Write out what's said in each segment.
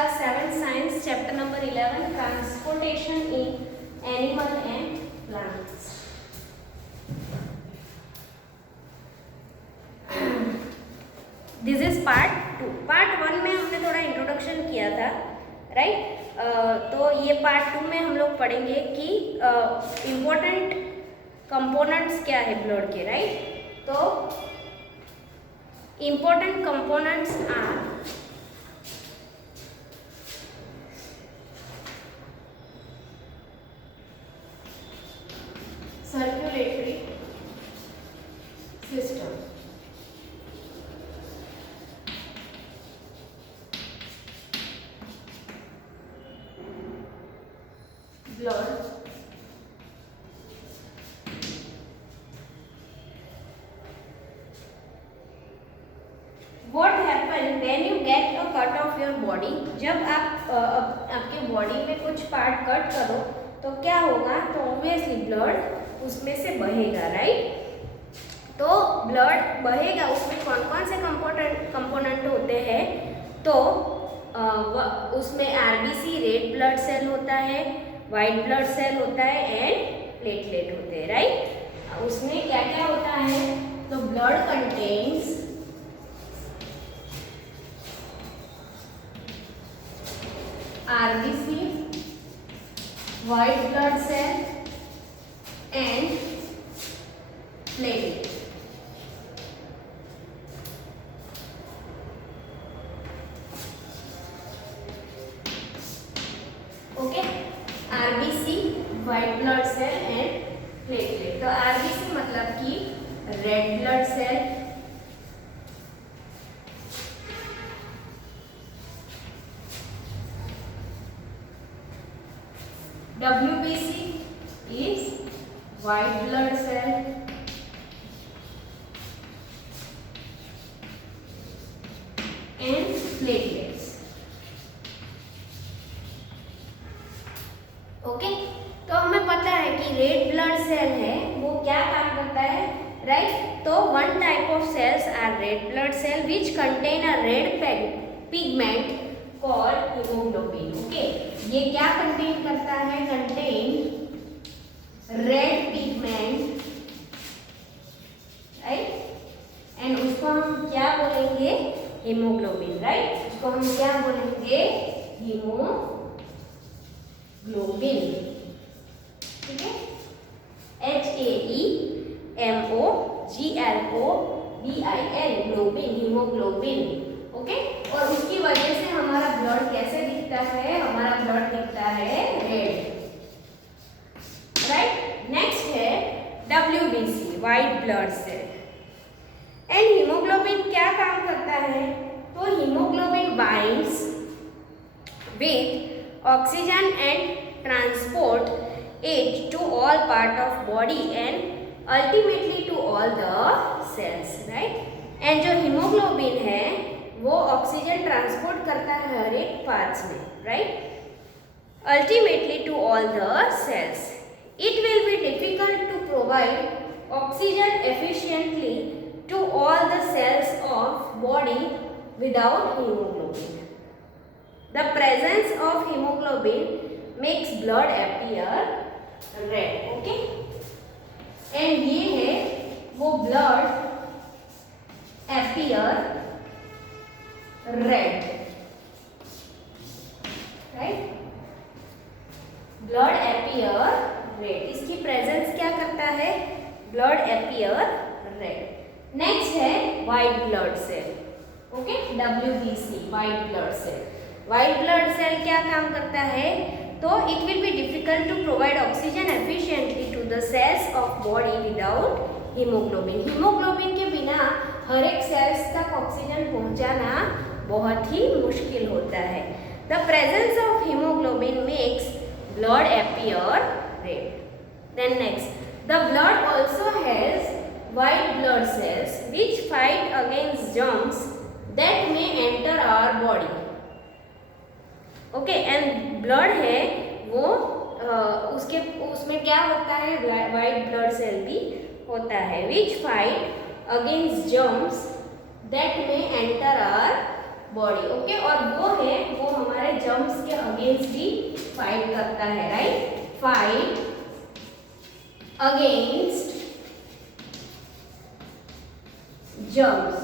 class 7 science chapter number 11 transportation in animal and plants. This is part 2. पार्ट 1 में हमने थोड़ा इंट्रोडक्शन किया था, राइट? तो ये पार्ट 2 में हम लोग पढ़ेंगे कि इम्पोर्टेंट कंपोनेंट्स क्या है ब्लड के, राइट? तो important components are circulatory system, blood, what happen when you get a cut of your body? जब आप आपके बॉडी में कुछ पार्ट कट करो तो क्या होगा? तो ऑब्वियसली ब्लड उसमें से बहेगा, राइट? तो ब्लड बहेगा, उसमें कौन कौन से कंपोनेंट होते हैं? तो उसमें आरबीसी रेड ब्लड सेल होता है, वाइट ब्लड सेल होता है एंड प्लेटलेट होते हैं, राइट? उसमें क्या क्या होता है? तो blood contains RBC, white blood cell and platelet. Okay, RBC, white blood cell and platelet. तो RBC मतलब कि red blood cell, WBC is white blood cell, and platelets. Okay, तो हमें पता है कि रेड ब्लड सेल है वो क्या काम करता है, राइट? तो one type of cells are red blood cell which contain a red pigment called haemoglobin. Okay, ये क्या कंटेन करता है? Contain red pigment, right? एंड उसको हम क्या बोलेंगे? Haemoglobin, right? उसको हम क्या बोलेंगे? हीमोग्लोबिन, ठीक है? HAEMOGLOBIN, globin, haemoglobin. ओके, और उसकी वजह से हमारा ब्लड कैसे दिखता है? हमारा ब्लड दिखता है रेड, राइट? नेक्स्ट है WBC, white blood cell. And haemoglobin क्या काम करता है? तो haemoglobin binds with oxygen and transport it to all part of body and ultimately to all the cells, right? And जो हीमोग्लोबिन है वो ऑक्सीजन ट्रांसपोर्ट करता है हर एक पार्ट्स में, right? Ultimately to all the cells. It will be difficult to provide oxygen efficiently to all the cells of body without hemoglobin. The presence of hemoglobin makes blood appear red. Okay? And ये है वो blood appear red, right? Blood appear red. इसकी presence क्या करता है? Blood appear red. Next है white blood cell. Okay, WBC, white blood cell. White blood cell क्या काम करता है? तो it will be difficult to provide oxygen efficiently to the cells of body without haemoglobin. Haemoglobin के बिना हर एक सेल्स तक ऑक्सीजन पहुंचाना बहुत ही मुश्किल होता है. The presence of haemoglobin makes blood appear red. Then next, the blood also has white blood cells which fight against germs that may enter our body. Okay, and blood है वो उसमें क्या होता है? white blood cell भी होता है which fight against germs that may enter our body, okay. और वो हमारे जर्म्स के अगेंस्ट भी फाइट करता है, right. Fight against germs,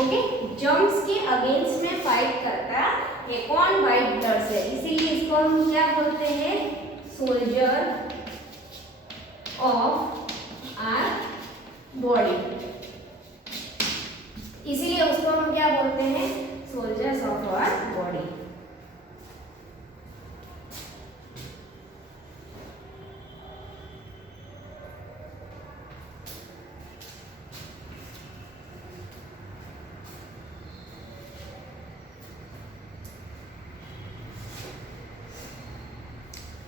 okay. Germs के अगेंस्ट में फाइट करता है कौन? White blood cell. इसीलिए इसको हम क्या बोलते हैं? Soldier of our body. इसीलिए उसको हम क्या बोलते हैं? Soldiers of our body.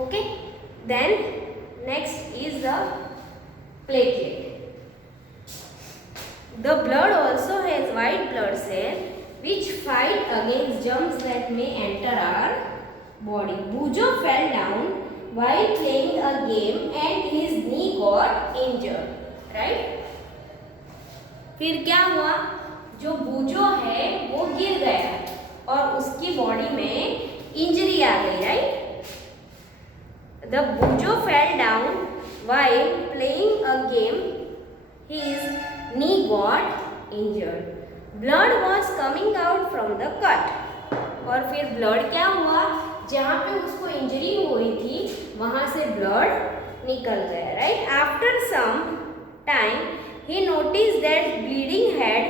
Okay, then next is the platelet. The blood also has white blood cell which fight against germs that may enter our body. Bujo fell down while playing a game and his knee got injured, right? फिर क्या हुआ? जो बूजो है वो गिर गया और उसकी बॉडी में इंजरी आ गई, right? The Bujo fell down while playing a game. His knee got injured. Blood was coming out from the cut. और फिर ब्लड क्या हुआ? जहाँ पे उसको इंजरी हुई थी वहाँ से ब्लड निकल गया, right. After some time, he noticed that bleeding had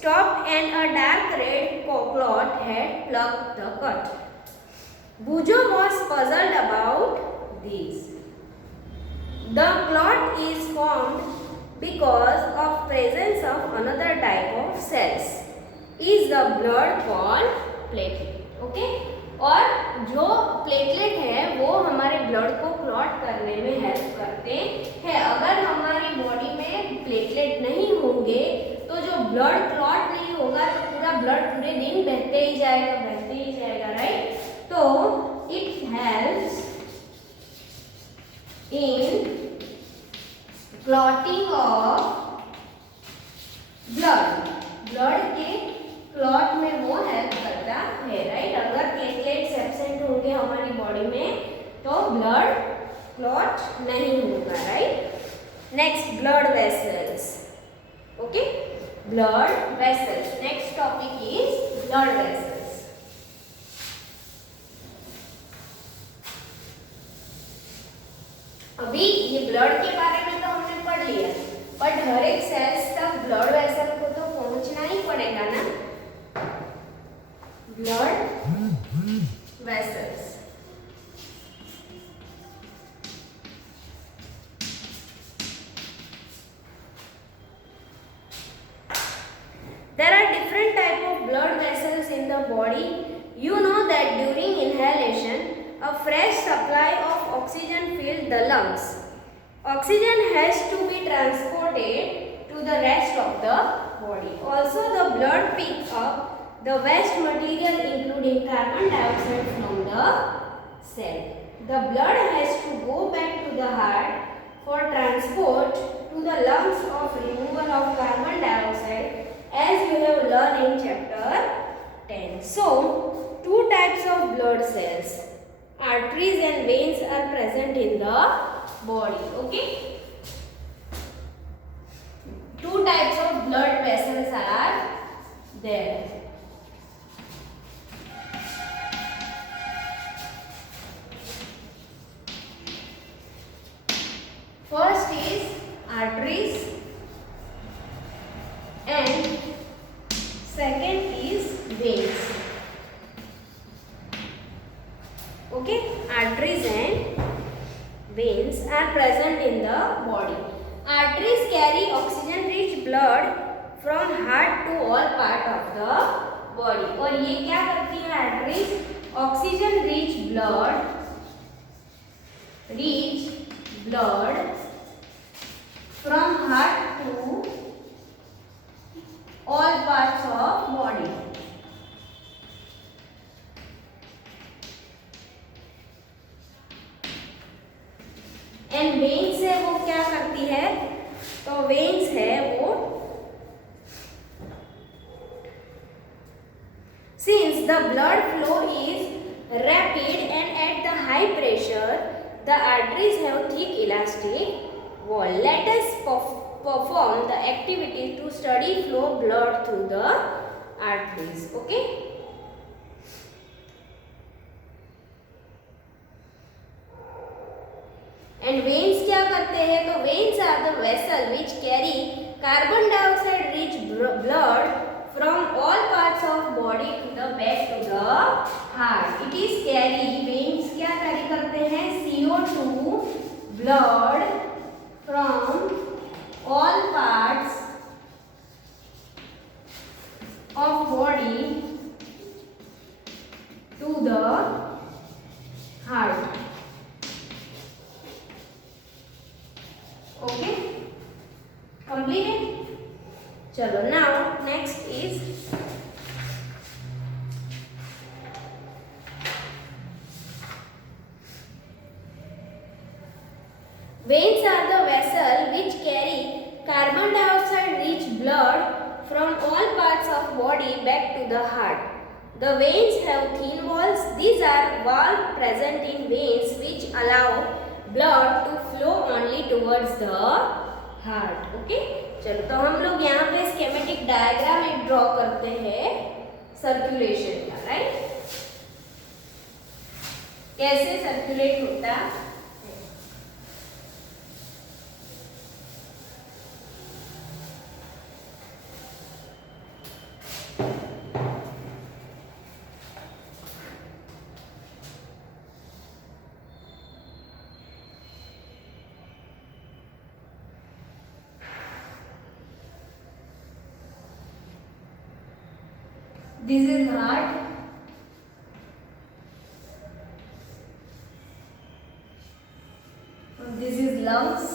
stopped and a dark red clot had plugged the cut. Bujo was puzzled about these. The clot is formed because of presence of another type of cells. Is the blood called platelet? Okay? और जो प्लेटलेट है वो हमारे ब्लड को क्लॉट करने में हेल्प करते हैं। अगर हमारी बॉडी में प्लेटलेट नहीं होंगे तो जो ब्लड क्लॉट नहीं होगा तो पूरा ब्लड पूरे दिन बहते ही जाएगा, राइट। तो it helps in clotting of blood के क्लॉट में वो हेल्प करता है, राइट। अगर प्लेटलेट्स एब्सेंट होंगे हमारी बॉडी में तो ब्लड क्लॉट नहीं होगा, right. Next, blood vessels, okay. Blood vessels, next topic is blood vessels. अभी ये ब्लड के बारे में तो हमने पढ़ लिया, बट हर एक सेल्स तक ब्लड वेसल को तो पहुंचना ही पड़ेगा ना। Blood vessels, there are different type of blood vessels in the body. You know that during inhalation a fresh supply of oxygen fills the lungs. Oxygen has to be transported to the rest of the body. Also, the blood picks up the waste material including carbon dioxide from the cell. The blood has to go back to the heart for transport to the lungs of removal of carbon dioxide, as you have learned in chapter 10. So, two types of blood cells, arteries and veins, are present in the body, okay. Two types of blood vessels are there. First is arteries and second is veins, okay. Arteries and veins are present in the body. Arteries carry oxygen rich blood from heart to all part of the body. और ये क्या करती है arteries? Oxygen rich blood from heart to all parts of body. And veins है वो क्या करती है? तो वेन्स है वो the blood flow is rapid and at the high pressure the arteries have thick elastic wall. Let us perform the activity to study flow blood through the arteries. Okay. And veins क्या करते हैं? तो veins are the vessel which carry carbon dioxide rich blood from all parts of body to the back to the heart. It is carry, veins क्या carry करते हैं? CO2 blood from all parts of body to the heart. Okay, completed. चलो, now next is veins are the vessel which carry carbon dioxide rich blood from all parts of body back to the heart. The veins have thin walls. These are valves present in veins which allow blood to flow only towards the heart. Okay, चलो, तो हम लोग यहाँ पे schematic diagram एक ड्रॉ करते हैं सर्कुलेशन का, राइट? कैसे सर्कुलेट होता है? This is heart. This is lungs.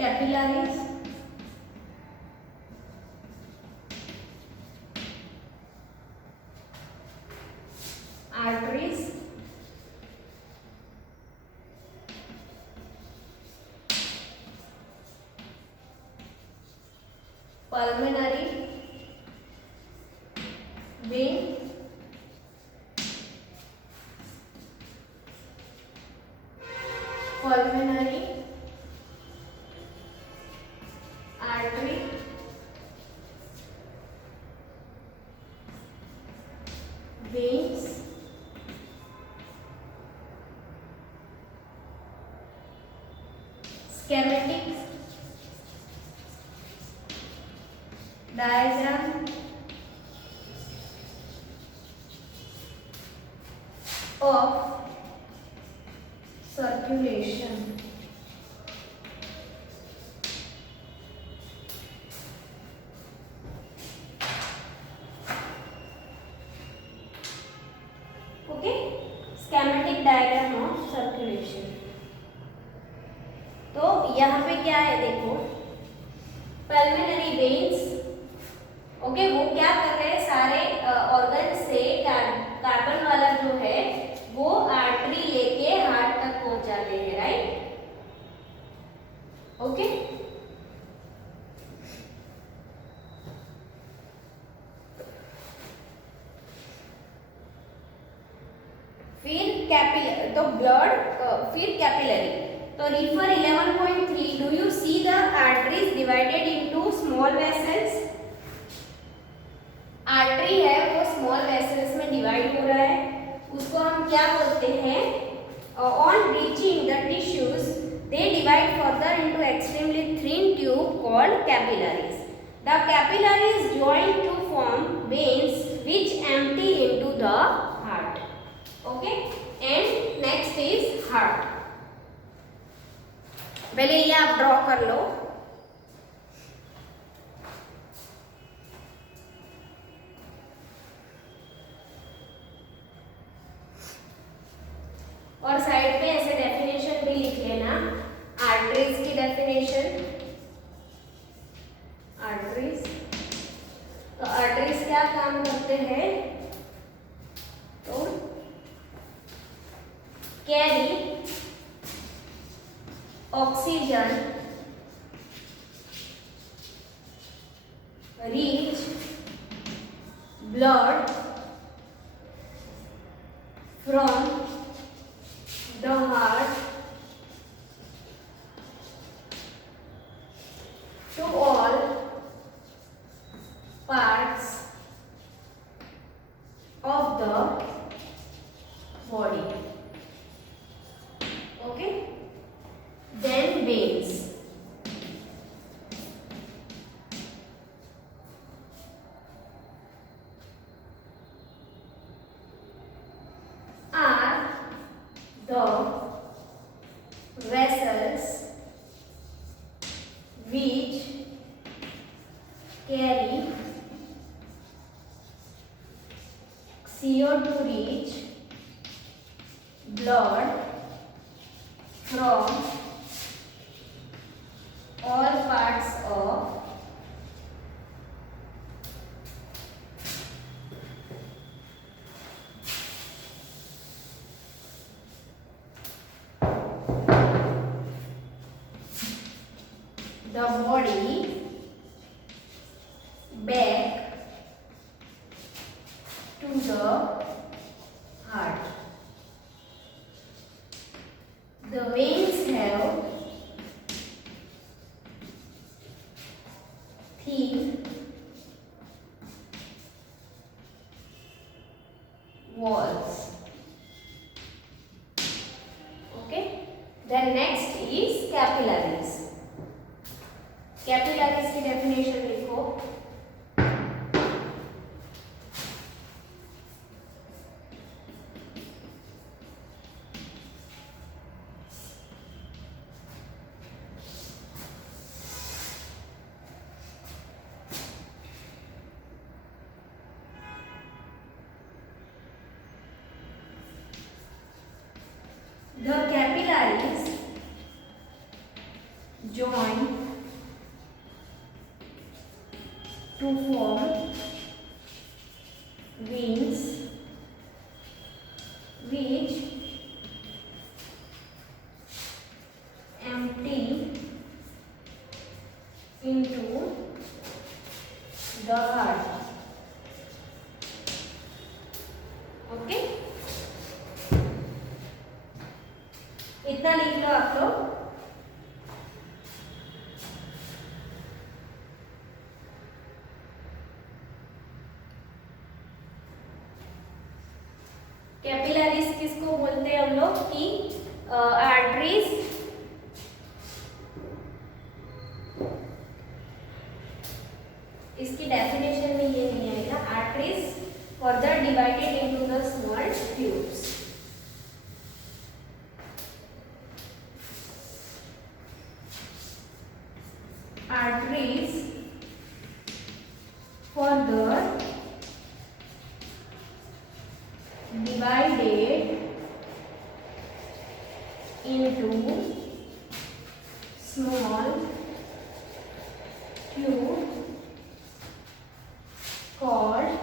Capillaries, arteries, pulmonary vein, pulmonary artery, veins, schematic diagram of circulation. Okay, schematic diagram of circulation. तो यहाँ पे क्या है, देखो, पल्मोनरी वेन्स, ओके, वो क्या कर रहे हैं? सारे ऑर्गन से कार्बन वाला जो है वो आर्टरी लेके हार्ट तक पहुंचाते हैं, राइट? ओके, फिर कैपिलरी, तो ब्लड, फिर कैपिलरी, तो रिफर 11.3. Do you see the arteries divided into small vessels? Artery है वो स्मॉल वेसल्स में डिवाइड हो रहा है, उसको हम क्या बोलते हैं? On reaching the tissues they divide further into extremely thin tube called capillaries. The capillaries join to form veins which empty into the heart. Okay, and next is heart. पहले ये आप ड्रॉ कर लो. क्या काम करते हैं? तो carry oxygen, reach blood from the heart to all parts of the body. Okay, then veins are the vessels which carry CO2 rich blood from all parts of the body back to the heart. The veins have thick walls. Okay, then next is capillaries. Capillaries की डेफिनेशन लिखो। The capillaries join to form veins which empty into the heart. Okay, इतना लिख लो आप लोग। कैपिलरीज किसको बोलते हैं हम लोग कि आर्टरीज, इसकी डेफिनेशन में ये नहीं आएगा। Arteries further divided into the small tubes. Arteries further divided into small tube called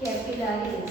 capillaries.